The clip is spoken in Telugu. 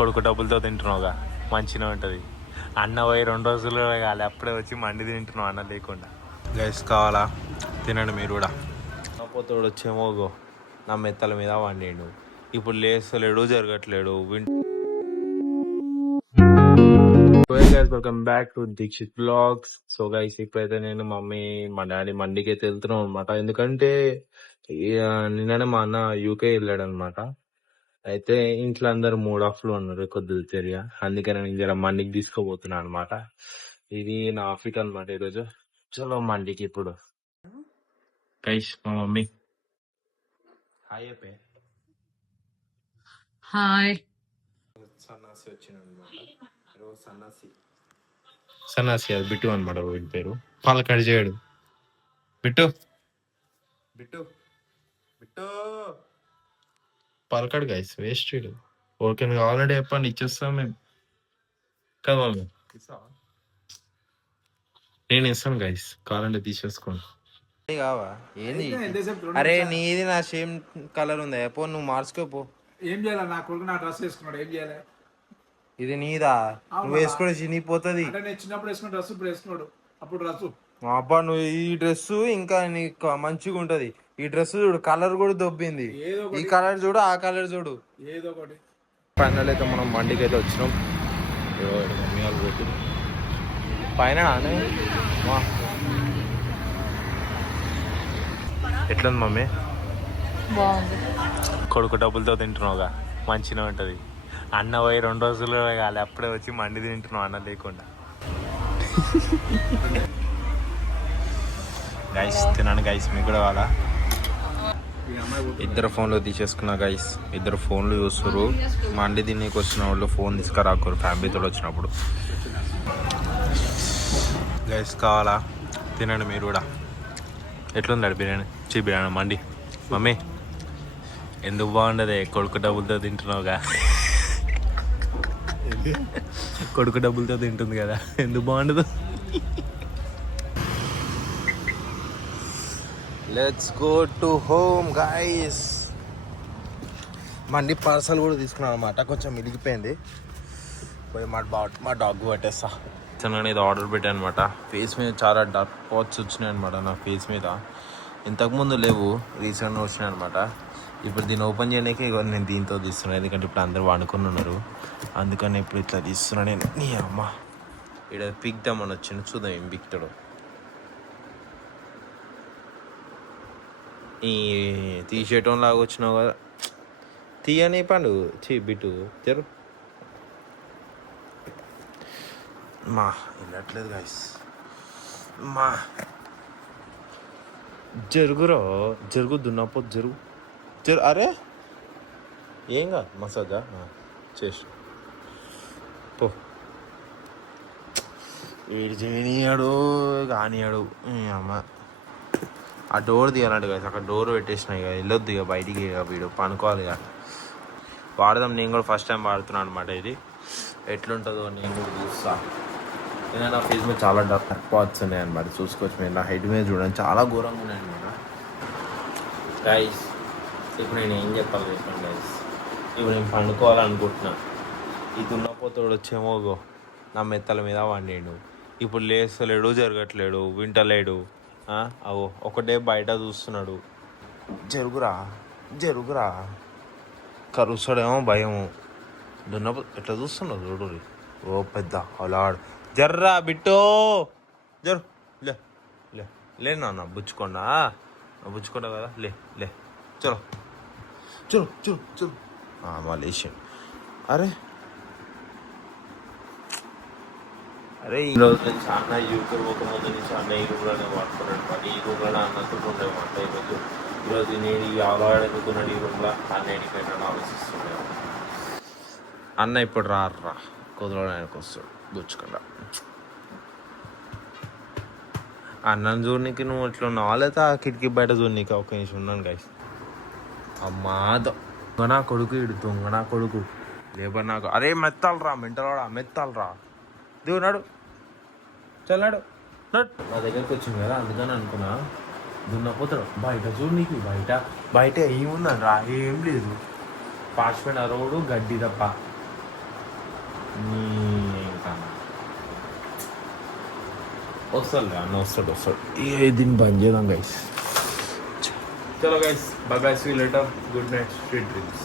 కొడుకు డబ్బులతో తింటున్నావుగా మంచిగా ఉంటుంది. అన్న పోయి 2 రోజులు కాలే అప్పుడే వచ్చి మండి తింటున్నావు అన్న లేకుండా. గైస్ కావాలా తినండి మీరు కూడా. పోతాడు వచ్చేమో నా మెత్తల మీద వండిండు. ఇప్పుడు లేస్తలేడు జరగట్లేడు. Welcome back to Dixit blogs. So guys ఇప్పుడైతే నేను మమ్మీ మా డాడీ మండికి అయితే వెళ్తున్నాం అనమాట. ఎందుకంటే నిన్ననే మా అన్న యూకే వెళ్ళాడు అనమాట. అయితే ఇంట్లో అందరు మూడ్ ఆఫ్ లో ఉన్నారు కొద్దిగా తెలియ. అందుకని నేను జర మండికి తీసుకోబోతున్నా అనమాట. ఇది నా ఆఫీస్ అనమాట ఈరోజు. చలో మండికి ఇప్పుడు. గైస్ మా మమ్మీ హాయ్ అయిపోయి హాయ్. సన్నాసి వచ్చినాడు అనమాట. సన్నాసి అది బిట్టు అనమాట వీడి పేరు. పాల కడి చేయడు. బిట్టు బిట్టు బిట్టు పాలకాడు గైస్ వేస్ట్. ఓకే ఆల్రెడీ చెప్పండి ఇచ్చేస్తాం మేము కదా మమ్మీ. నేను ఇస్తాను గైస్ కావాలంటే తీసేసుకోండి. కావా ఏంది? అరే నీది నా సేమ్ కలర్ ఉంది పో నువ్వు మార్చుకోపో. ఏం చేయాలి? నా కొడుకు నా డ్రెస్ వేసుకున్నాడు, ఏం చేయాలి? ఇది నీదా? నువ్వు వేసుకోవడం చినిగిపోతుంది. అంటే నేను చిన్నప్పుడు వేసుకున్న డ్రెస్ ఇప్పుడు వేసుకున్నాడు. అప్పుడు డ్రెస్ అబ్బా నువ్వు ఈ డ్రెస్ ఇంకా నీకు మంచిగా ఉంటది. ఈ డ్రెస్ చూడు కలర్ కూడా దొబ్బింది. ఈ కలర్ చూడు ఆ కలర్ చూడు ఏదో ఒకటి. ఫైనల్ అయితే మనం మండికి అయితే వచ్చినాం. మమ్మీ వాళ్ళు పెట్టి పైన ఎట్లుంది మమ్మీ? బాగుంది. కొడుకు డబ్బులతో తింటున్నావుగా మంచిగా ఉంటుంది. అన్న పోయి 2 రోజులు కాలే అప్పుడే వచ్చి మండి తింటున్నావు అన్న లేకుండా. గైస్ తినండి గైస్ మీకు కూడా కావాలా? ఇద్దరు ఫోన్లు తీసేసుకున్నా గైస్. ఇద్దరు ఫోన్లు చూస్తున్నారు. మండి తినేకి వచ్చిన వాళ్ళు ఫోన్ తీసుకురాకూరు ఫ్యామిలీతో వచ్చినప్పుడు. గైస్ కావాలా తినండి మీరు కూడా. ఎట్లుంది బిర్యానీ? బిర్యానీ మండి మమ్మీ ఎందుకు బాగుండదే? కొడుకు డబ్బులతో తింటున్నావుగా. కొడుకు డబ్బులతో తింటుంది కదా ఎందుకు బాగుండదు? Let's go to home guys. Mandi parcel కూడా తీసుకున్నాను అనమాట. కొంచెం మిగిలిపోయింది. పోయి మా డాగ్ పట్టేస్తా. ఇది ఆర్డర్ పెట్టాను అనమాట. ఫేస్ మీద చాలా డార్క్ స్పాట్స్ వచ్చినాయి అనమాట నా ఫేస్ మీద. ఇంతకుముందు లేవు, రీసెంట్గా వచ్చినాయి అనమాట. ఇప్పుడు దీన్ని ఓపెన్ చేయడానికి నేను దీంతో తీస్తున్నాను. ఎందుకంటే ఇప్పుడు అందరూ వండుకొని ఉన్నారు. అందుకని ఇప్పుడు ఇట్లా తీస్తున్నాను నేను. నీ అమ్మ ఇక్కడ పిక్దామని వచ్చింది. చూద్దాం ఏం పిక్తాడు. ఈ తీసేయటం లాగా వచ్చినావు కదా. తీయని పండు బిట్టు తెరు. మా వెళ్ళట్లేదు గాయస్. మా జరుగురో జరుగు దున్నపో జరుగు జరు. అరే ఏం కాదు మసాజా చేసి పో. వీడు చేయనియాడు కానియాడు. అమ్మ ఆ డోర్ తీయాలంట కదా. అక్కడ డోర్ పెట్టేసినాయి ఇక వెళ్ళొద్దు ఇక బయటికి. ఇక వీడు పనుకోవాలి ఇక. వాడదాం. నేను కూడా ఫస్ట్ టైం వాడుతున్నాను అనమాట. ఇది ఎట్లుంటుందో నేను కూడా చూస్తా. నేను నా ఫేస్ మీద చాలా డార్క్ స్పాట్స్ ఉన్నాయి అనమాట. చూసుకోవచ్చు మీరు. నా హెడ్ మీద చూడండి చాలా ఘోరంగా ఉన్నాయి అనమాట. గైస్ ఇప్పుడు నేను ఏం చెప్పాలి చెప్పండి గైస్. ఇప్పుడు నేను పండుకోవాలనుకుంటున్నా. ఈ దున్నపోతాడు వచ్చేమో నా మెత్తల మీద వండిండు. ఇప్పుడు లేస్తలేడు జరగట్లేడు వింటలేడు. అవో ఒకటే బయట చూస్తున్నాడు. జరుగురా జరుగురా కరుస్తాడేమో భయము. దున్నపో ఎట్లా చూస్తున్నాడు చూడు. ఓ పెద్ద అలాడు జర్రా బిట్టో జరు లే లే లే నాన్న బుచ్చుకోండా బుచ్చుకోండా కదా. లే లే చలో చలో చలో చలో. మలేషియన్. అరే అరే ఈరోజు నుంచి అన్న యూట్యూబ్ ఒక ముందు నుంచి అన్న ఈ రూమ్లోనే వాడుకున్నాడు మాట. ఈ రూమ్లోనే అన్నతో ఉండేమాట. ఈరోజు నేను ఈ ఆలవాడు ఎందుకున్నాడు ఈ రూమ్లో అన్న ఎడిపోయినాను ఆలోచిస్తుండే. అన్న ఇప్పుడు రా కుదరడానికి వస్తాడు బుచ్చుకుండా. అన్నం చూడనికి నువ్వు ఇట్లా ఉన్నావా లేదా కిటికీ బయట చూడనీకి? ఒక నిమిషం ఉన్నాను గైస్. అమ్మా దొంగ నా కొడుకు ఇడు దొంగ నా కొడుకు లేబర్ నాకు. అరే మెత్తాలరా మెంటలరా మెత్తాలరా. దిగునాడు చల్లాడు నా దగ్గరికి వచ్చింది కదా అందుకని అనుకున్నా. దున్నపోతాడు బయట చూడు నీకు. బయట ఏముందని రా ఏం లేదు. పార్చ్మెంట్ రోడ్డు గడ్డి తప్ప వస్తాడు అన్న వస్తాడు ఇక దీన్ని బంద్ చేద్దాం గైస్. చలో guys, bye bye, see you later, good night, sweet dreams.